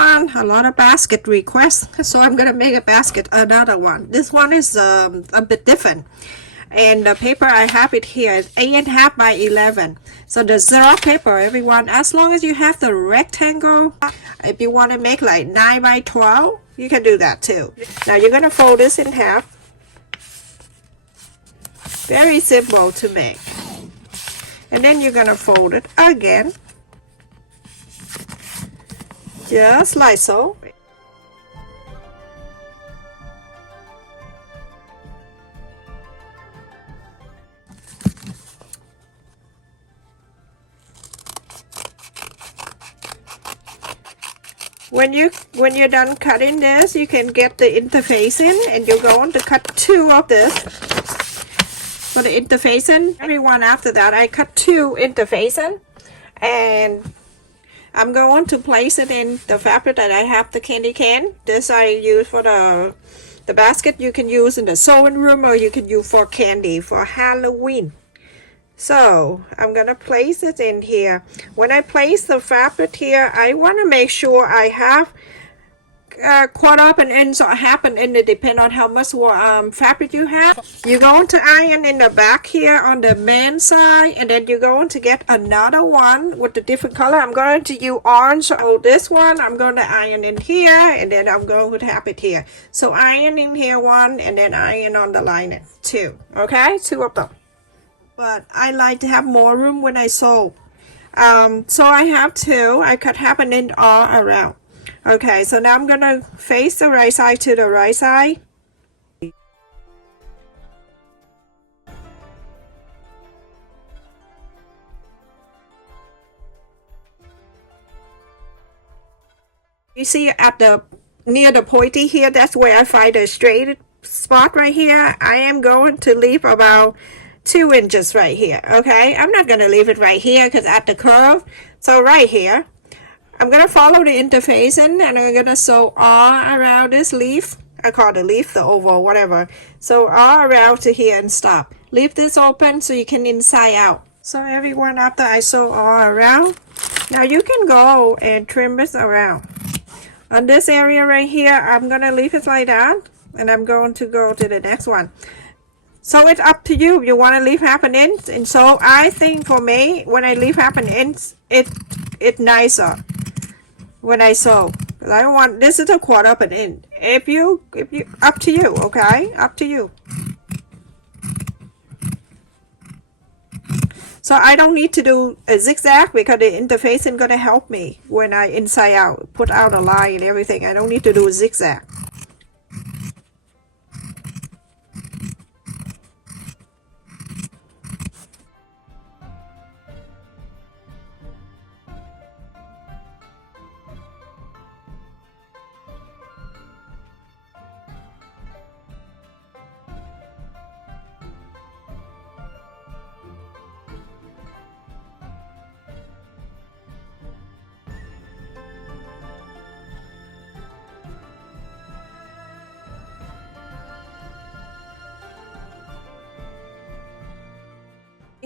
everyone, a lot of basket requests, so I'm gonna make a basket, another one. This one is a bit different, and the paper I have it here is 8.5 by 11. So the Xerox paper, everyone, as long as you have the rectangle, if you want to make like 9 by 12, you can do that too. Now you're gonna fold this in half. Very simple to make. And then you're gonna fold it again, just like so. When you're done cutting this, you can get the interfacing, and you're going to cut 2 of this for the interfacing. Everyone, after that, I cut 2 interfacing, and I'm going to place it in the fabric that I have, the candy can. This I use for the basket. You can use in the sewing room, or you can use for candy for Halloween. So I'm gonna place it in here. When I place the fabric here, I want to make sure I have 1/4 inch or 1/2 inch, depend on how much fabric you have. You're going to iron in the back here on the main side, and then you're going to get another one with a different color. I'm going to use orange. So this one I'm going to iron in here, and then I'm going to have it here. So iron in here 1, and then iron on the lining 2. Okay, 2 of them. But I like to have more room when I sew. So I have 2. I cut 1/2 inch all around. Okay, so now I'm gonna face the right side to the right side. You see at the near the pointy here, that's where I find a straight spot right here. I am going to leave about 2 inches right here. Okay, I'm not gonna leave it right here because at the curve. So right here, I'm gonna follow the interfacing, and I'm gonna sew all around this leaf. I call the leaf the oval, whatever. So all around to here and stop. Leave this open so you can inside out. So everyone, after I sew all around, now you can go and trim this around. On this area right here, I'm gonna leave it like that, and I'm going to go to the next one. So it's up to you. You want to leave 1/2 inch, and so I think for me, when I leave 1/2 inch, it's nicer when I sew. I don't want, this is a 1/4 inch. If you up to you, okay, up to you. So I don't need to do a zigzag because the interfacing gonna help me when I inside out, put out a line and everything. I don't need to do a zigzag.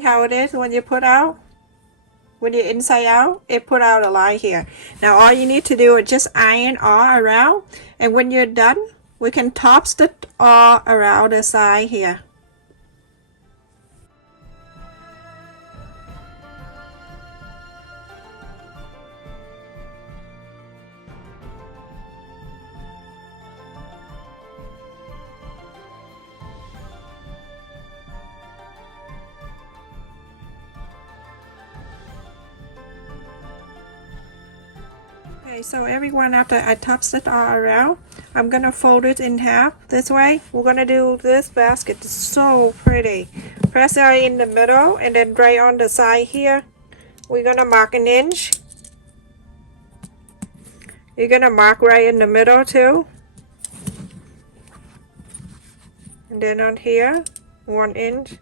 How it is when you put out, when you're inside out, it put out a line here. Now all you need to do is just iron all around, and when you're done, we can top stitch all around the side here. Okay, so everyone, after I top stitch all around, I'm gonna fold it in half this way. We're gonna do this basket. It's so pretty. Press right in the middle, and then right on the side here, we're gonna mark 1 inch. You're gonna mark right in the middle too, and then on here 1 inch.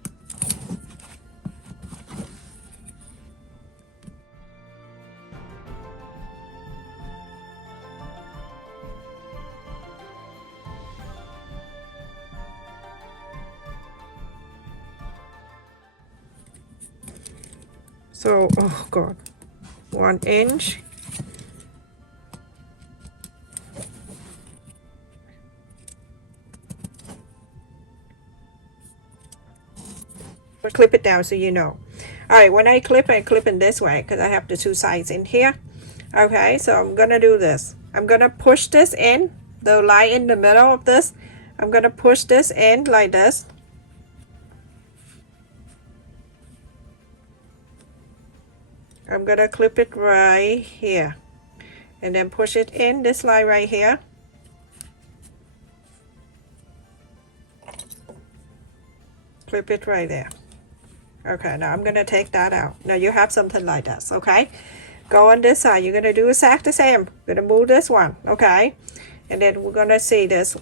So, oh god, 1 inch. Clip it down so you know. Alright, when I clip in this way because I have the two sides in here. Okay, so I'm gonna do this. I'm gonna push this in, the line in the middle of this. I'm gonna push this in like this. I'm gonna clip it right here. And then push it in this line right here. Clip it right there. Okay, now I'm gonna take that out. Now you have something like this, okay? Go on this side. You're gonna do exactly the same. Gonna move this one, okay? And then we're gonna see this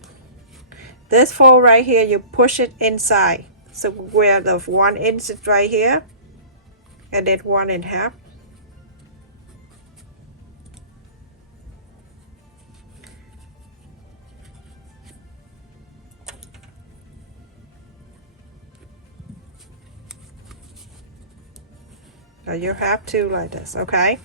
fold right here. You push it inside. So where the 1 inch is right here, and then 1.5. So you have to like this, okay?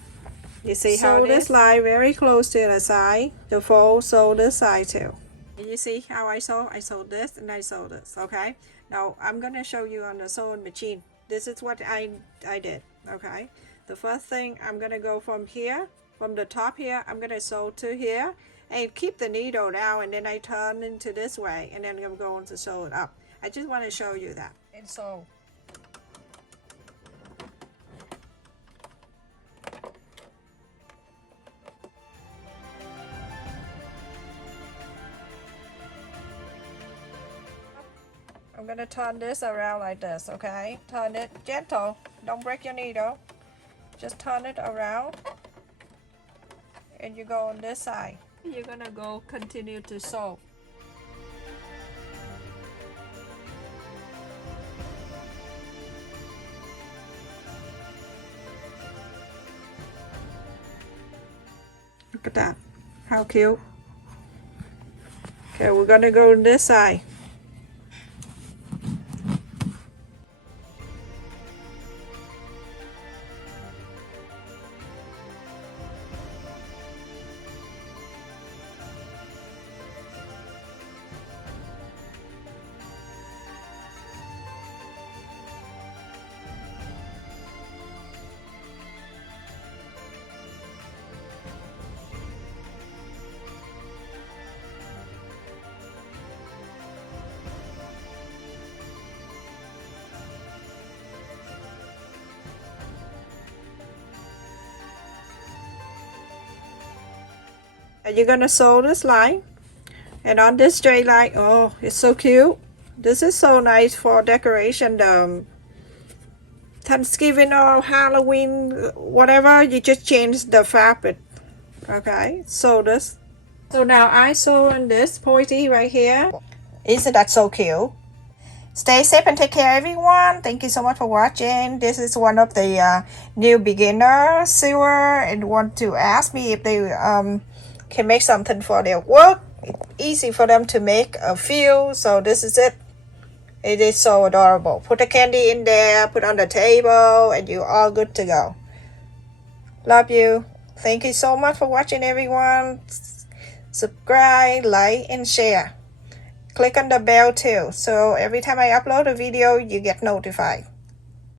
You see how this line very close to the side, the fold, sew this side too. You see how I sew? I sew this and I sew this, okay? Now I'm gonna show you on the sewing machine. This is what I did, okay? The first thing, I'm gonna go from here, from the top here, I'm gonna sew to here, and keep the needle down, and then I turn into this way, and then I'm going to sew it up. I just want to show you that. And so I'm gonna turn this around like this, okay? Turn it gentle, don't break your needle. Just turn it around, and you go on this side. You're gonna go continue to sew. Look at that, how cute. Okay, we're gonna go on this side. And you're gonna sew this line, and on this straight line, oh, it's so cute. This is so nice for decoration, Thanksgiving or Halloween, whatever. You just change the fabric. Okay, sew this. So now I sew on this pointy right here. Isn't that so cute? Stay safe and take care, everyone. Thank you so much for watching. This is one of the new beginner sewer and want to ask me if they can make something for their work. It's easy for them to make a few, so this is it. It is so adorable. Put a candy in there, put on the table, and you're all good to go. Love you. Thank you so much for watching, everyone. Subscribe, like, and share. Click on the bell too, so every time I upload a video, you get notified.